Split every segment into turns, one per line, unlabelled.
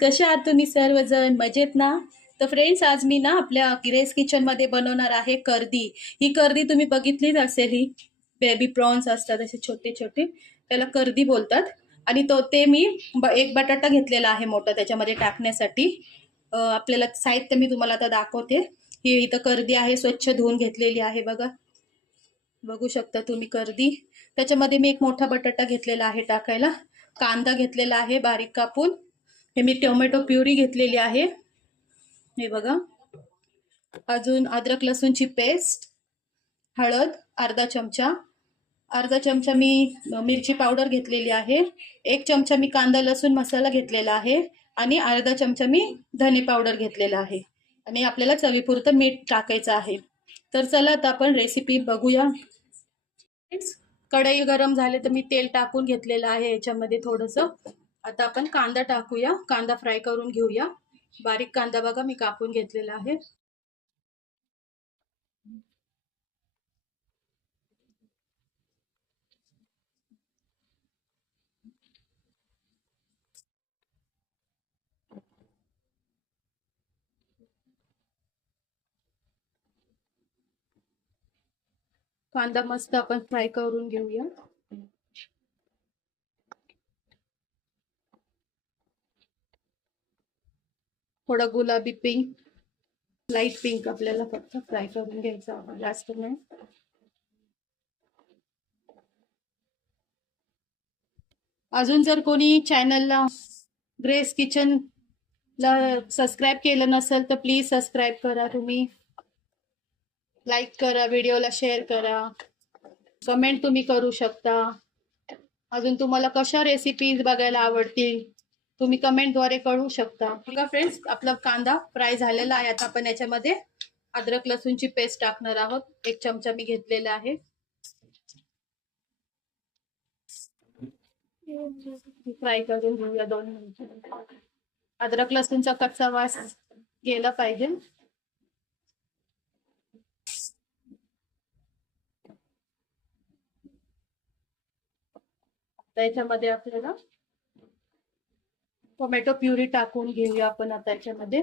कसे आहात तुम्ही सर्वजण? मजेत ना? तर फ्रेंड्स आज मी ना आपल्या ग्रेस किचनमध्ये बनवणार आहे कर्दी. ही कर्दी तुम्ही बघितलीच असेल ही. बेबी प्रॉन्स असतात असे छोटे छोटे. त्याला कर्दी बोलतात. आणि तो ते मी एक बटाटा घेतलेला आहे मोठा त्याच्यामध्ये टाकण्यासाठी. आपल्याला साहित्य मी तुम्हाला आता दाखवते. ही इथं कर्दी आहे स्वच्छ धुवून घेतलेली आहे बघा. बघू शकता तुम्ही कर्दी. त्याच्यामध्ये मी एक मोठा बटाटा घेतलेला आहे टाकायला. कांदा घेतलेला आहे बारीक कापून. हे मी टोमॅटो प्युरी घेतलेली आहे. हे बघा. अजून अद्रक लसूणची पेस्ट हळद अर्धा चमचा. अर्धा चमचा मी मिरची पावडर घेतलेली आहे. एक चमचा मी कांदा लसूण मसाला घेतलेला आहे आणि अर्धा चमचा मी धने पावडर घेतलेला आहे. आणि आपल्याला चवीपुरतं मीठ टाकायचं आहे. तर चला आता आपण रेसिपी बघूया. कढई गरम झाले तर मी तेल टाकून घेतलेलं आहे. याच्यामध्ये थोडंसं आता आपण कांदा टाकूया. कांदा फ्राय करून घेऊया. बारीक कांदा बघा मी कापून घेतलेला आहे. कांदा मस्त आपण फ्राय करून घेऊया. थोडा गुलाबी पिंक लाइट पिंक आपल्याला फक्त फ्राय करून घ्यायचा जास्त नाही अजून जर कोणी चॅनलला ग्रेस किचन ला सबस्क्राईब केलं नसेल तर प्लीज सबस्क्राईब करा. तुम्ही लाईक करा व्हिडिओला शेअर करा. कमेंट तुम्ही करू शकता. अजून तुम्हाला कशा रेसिपीज बघायला आवडतील? तुम्ही कमेंटद्वारे कळवू शकता. बघा फ्रेंड्स आपला कांदा फ्राय झालेला आहे. आता आपण याच्यामध्ये अद्रक लसूणची पेस्ट टाकणार आहोत. एक चमचा मी घेतलेला आहे. फ्राय करून घेऊया दोन मिनिट. अद्रक लसूणचा कच्चा वास गेला पाहिजे. त्याच्यामध्ये आपल्याला टोमॅटो प्युरी टाकून घेऊया आपण आता याच्यामध्ये.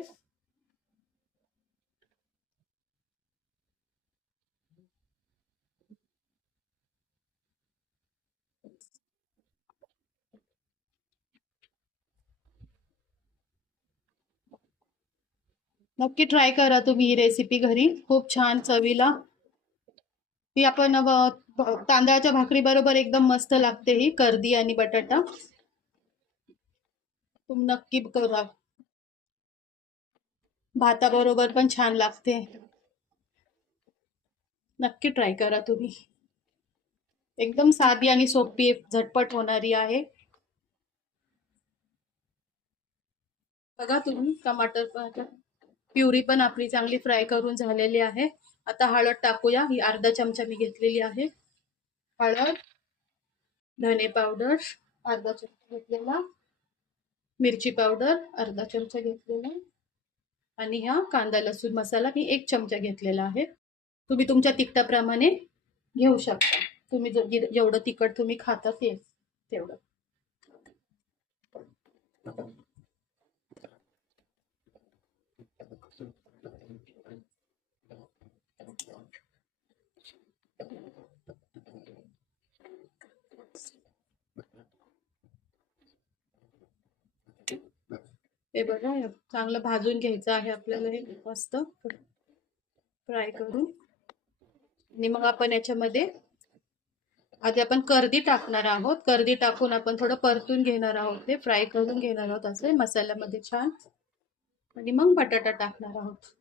नक्की ट्राय करा तुम्ही ही रेसिपी घरी. खूप छान चवीला. ही आपण तांदळाच्या भाकरी बरोबर एकदम मस्त लागते ही कर्दी आणि बटाटा. तुम्ही नक्की करा. भाताबरोबर पण छान लागते. नक्की ट्राय करा तुम्ही. एकदम साधी आणि सोपी झटपट होणारी आहे. बघा तुम्ही टमाटर पण प्युरी पण आपली चांगली फ्राय करून झालेली आहे. आता हळद टाकूया ही अर्धा चमचा मी घेतलेली आहे. हळद धने पावडर अर्धा चमचा घेतलेला. मिरची पावडर अर्धा चमचा घेतलेला आणि हा कांदा लसूण मसाला मी एक चमचा घेतलेला आहे. तुम्ही तुमच्या तिखटाप्रमाणे घेऊ शकता. तुम्ही जेवढं तिखट तुम्ही खाता तेच तेवढं. हे बघा चांगलं भाजून घ्यायचं आहे आपल्याला हे मस्त. फ्राय करून. आणि मग आपण याच्यामध्ये आधी आपण कर्दी टाकणार आहोत. कर्दी टाकून आपण थोडं परतून घेणार आहोत ते. फ्राय करून घेणार आहोत असे. मसाल्यामध्ये छान. आणि मग बटाटा टाकणार आहोत.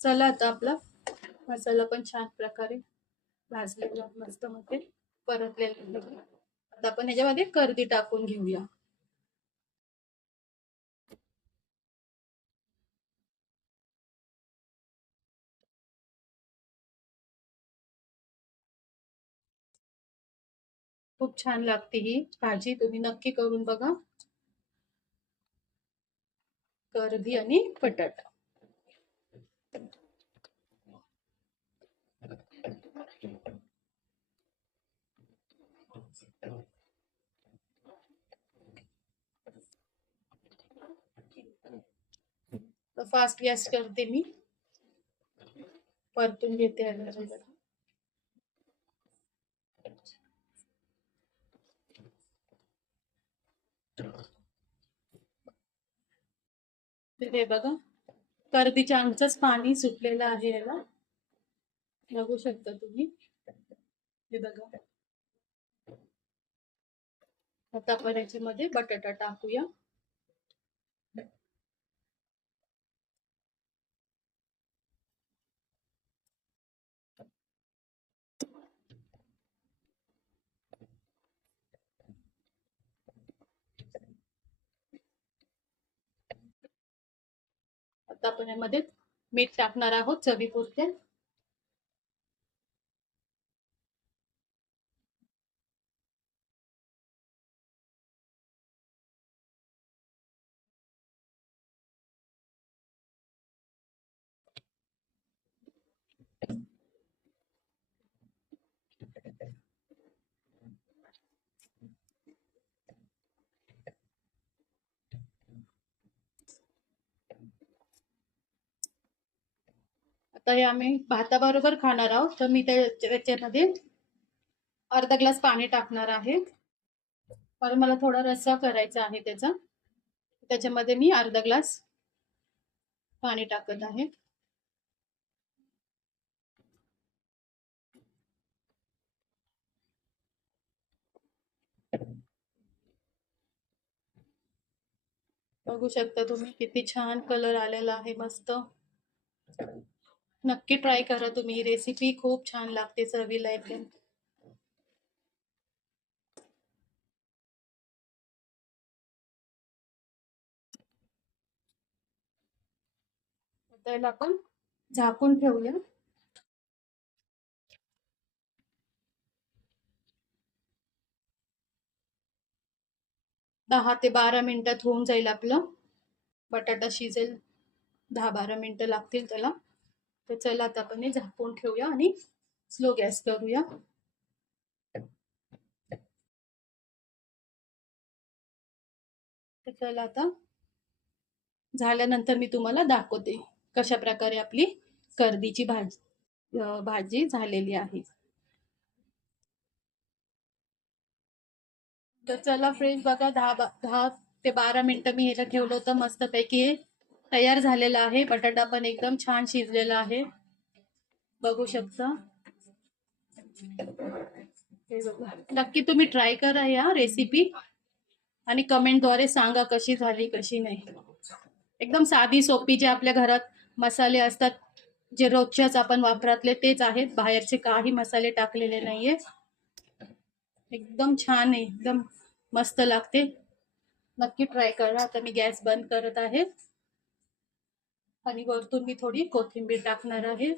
चला आता आपला मसाला पण छान प्रकारे भाजलेला मस्त मध्ये परतलेला. आता आपण ह्याच्यामध्ये कर्दी टाकून घेऊया. खूप छान लागते ही भाजी. तुम्ही नक्की करून बघा. कर्दी आणि बटाटा. फास्ट गॅस करते मी. परतून घेते याला बघा कर्दीच्या आमचंच पाणी सुटलेलं आहे याला. बघू शकता तुम्ही. हे बघा. आता आपण याच्यामध्ये बटाटा टाकूया. आपण यामध्ये मीठ टाकणार आहोत चवीपुरते. आता हे आम्ही भाताबरोबर खाणार आहोत. तर मी त्याच्यामध्ये अर्धा ग्लास पाणी टाकणार आहे. कारण मला थोडा रस्सा करायचा आहे त्याचा. त्याच्यामध्ये मी अर्धा ग्लास पाणी टाकत आहे. बघू शकता तुम्ही किती छान कलर आलेला आहे. मस्त. नक्की ट्राय करा तुम्ही. ही रेसिपी खूप छान लागते चवीला एकदम त्याला आपण झाकून ठेवूया. दहा ते बारा मिनिटात होऊन जाईल आपलं. बटाटा शिजेल. दहा बारा मिनिटं लागतील त्याला. तर चला आता आपण हे झाकून ठेवूया आणि स्लो गॅस करूया. तर चला आता झाल्यानंतर मी तुम्हाला दाखवते कशा प्रकारे आपली कर्दीची भाजी भाजी झालेली आहे. तर चला फ्रेंड बघा दहा दहा ते बारा मिनिटं मी ह्याच्यात ठेवलं होतं. मस्तपैकी हे तयार झालेला आहे. बटाटा पण एकदम छान शिजलेला आहे. बघू शकता. नक्की तुम्ही ट्राय करा या रेसिपी आणि कमेंटद्वारे सांगा कशी झाली कशी नाही. एकदम साधी सोपी जे आपल्या घरात मसाले असतात जे रोजच्याच आपण वापरातले तेच आहेत. बाहेरचे काही मसाले टाकलेले नाहीये. एकदम छान आहे. एकदम मस्त लागते. नक्की ट्राय करा. आता मी गॅस बंद करत आहे. आणि वरतून मी थोडी कोथिंबीर टाकणार आहे.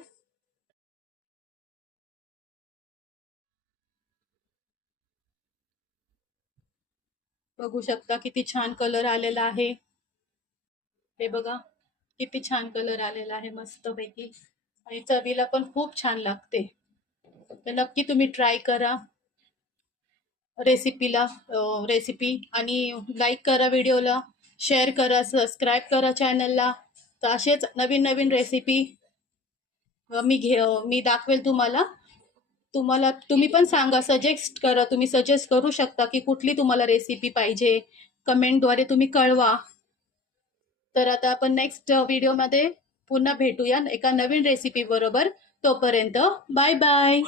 बघू शकता किती छान कलर आलेला आहे. हे बघा किती छान कलर आलेला आहे मस्त पैकी आणि चवीला पण खूप छान लागते. तर नक्की तुम्ही ट्राय करा. रेसिपीला रेसिपी आणि लाईक करा व्हिडिओला शेअर करा सबस्क्राईब करा चॅनलला तर असेच नवीन नवीन रेसिपी मी घे मी दाखवेल तुम्हाला. तुम्हाला तुम्ही पण सांगा सजेस्ट करा तुम्ही सजेस्ट करू शकता की कुठली तुम्हाला रेसिपी पाहिजे. कमेंटद्वारे तुम्ही कळवा. तर आता आपण नेक्स्ट व्हिडिओमध्ये पुन्हा भेटूया एका नवीन रेसिपी बरोबर. तोपर्यंत बाय बाय